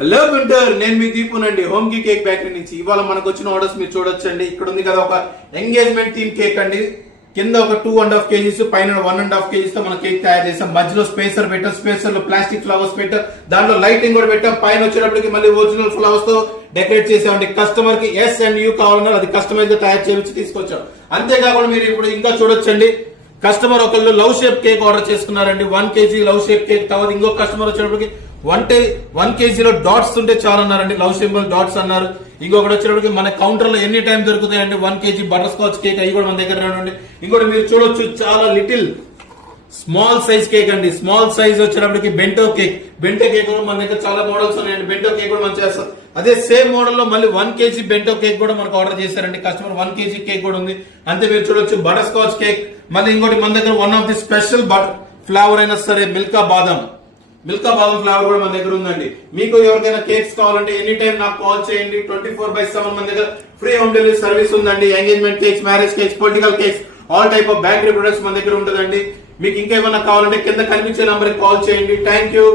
Hello winter, నేను మీ దీపునండి home కి cake bakery నుంచి. ఇవాళ మనకు వచ్చిన ఆర్డర్స్ మీరు చూడొచ్చండి. ఇక్కడ ఉంది కదా ఒక ఎంగేజ్మెంట్ థీమ్ కేక్ అండి. కింద ఒక 2.5 kgs పైన 1.5 kgs తో మన కేక్ తయారు చేసాం. మధ్యలో స్పేసర్ పెట్టాం, స్పేసర్ లో ప్లాస్టిక్ ఫ్లవర్స్ పెట్టాం, దాంట్లో లైటింగ్ కూడా పెట్టాం. పైన వచ్చేటప్పటికి మళ్ళీ ఒరిజినల్ ఫ్లవర్స్ తో డెకరేట్ చేసామండి. కస్టమర్ కి ఎస్ అండ్ యూ కావాలన్నారు, అది కస్టమైజ్ గా తయారు చేయించి తీసుకొచ్చాం. అంతేకాకుండా మీరు ఇప్పుడు ఇంకా చూడొచ్చండి, కస్టమర్ ఒకళ్ళు లవ్ షేప్ కేక్ ఆర్డర్ చేసుకున్నారండి. 1 kg లవ్ షేప్ కేక్. తర్వాత ఇంకొక కస్టమర్ వచ్చేటప్పటికి 1 kg లో డాట్స్ ఉంటే చాలా అన్నారండి, లవ్ సింబల్ డాట్స్ అన్నారు. ఇంకొకటి వచ్చేటప్పటికి మన కౌంటర్ లో ఎనీ టైం దొరుకుతాయండి 1 kg బటర్ స్కాచ్ కేక్, అవి కూడా మన దగ్గర ఉండండి. ఇంకోటి మీరు చూడొచ్చు, చాలా లిటిల్ స్మాల్ సైజ్ కేక్ అండి. స్మాల్ సైజ్ వచ్చేటప్పటికి బెంటో కేక్. బెంటో కేక్ కూడా మన దగ్గర చాలా మోడల్స్ ఉన్నాయండి. బెంటో కేక్ కూడా మనం చేస్తాం. అదే సేమ్ మోడల్ లో మళ్ళీ 1 kg బెంటో కేక్ కూడా మనకు ఆర్డర్ చేశారండి కస్టమర్. 1 kg కేక్ కూడా ఉంది. అంతే మీరు చూడొచ్చు బటర్ స్కాచ్ కేక్. మళ్ళీ ఇంకోటి మన దగ్గర one of the special flavour అయినా సరే మిల్కా బాదం ఫ్లేవర్ కూడా మన దగ్గర ఉందండి. మీకు ఎవరికైనా కేక్స్ కావాలంటే ఎనీ టైం నాకు కాల్ చేయండి. 24/7 మన దగ్గర ఫ్రీ హోమ్ డెలివరీ సర్వీస్ ఉందండి. Engagement cakes, marriage cakes, political cakes, all type of bakery products మన దగ్గర ఉంటుందండి. మీకు ఇంకేమైనా కావాలంటే కింద కనిపించే నంబర్ కి కాల్ చేయండి. Thank you.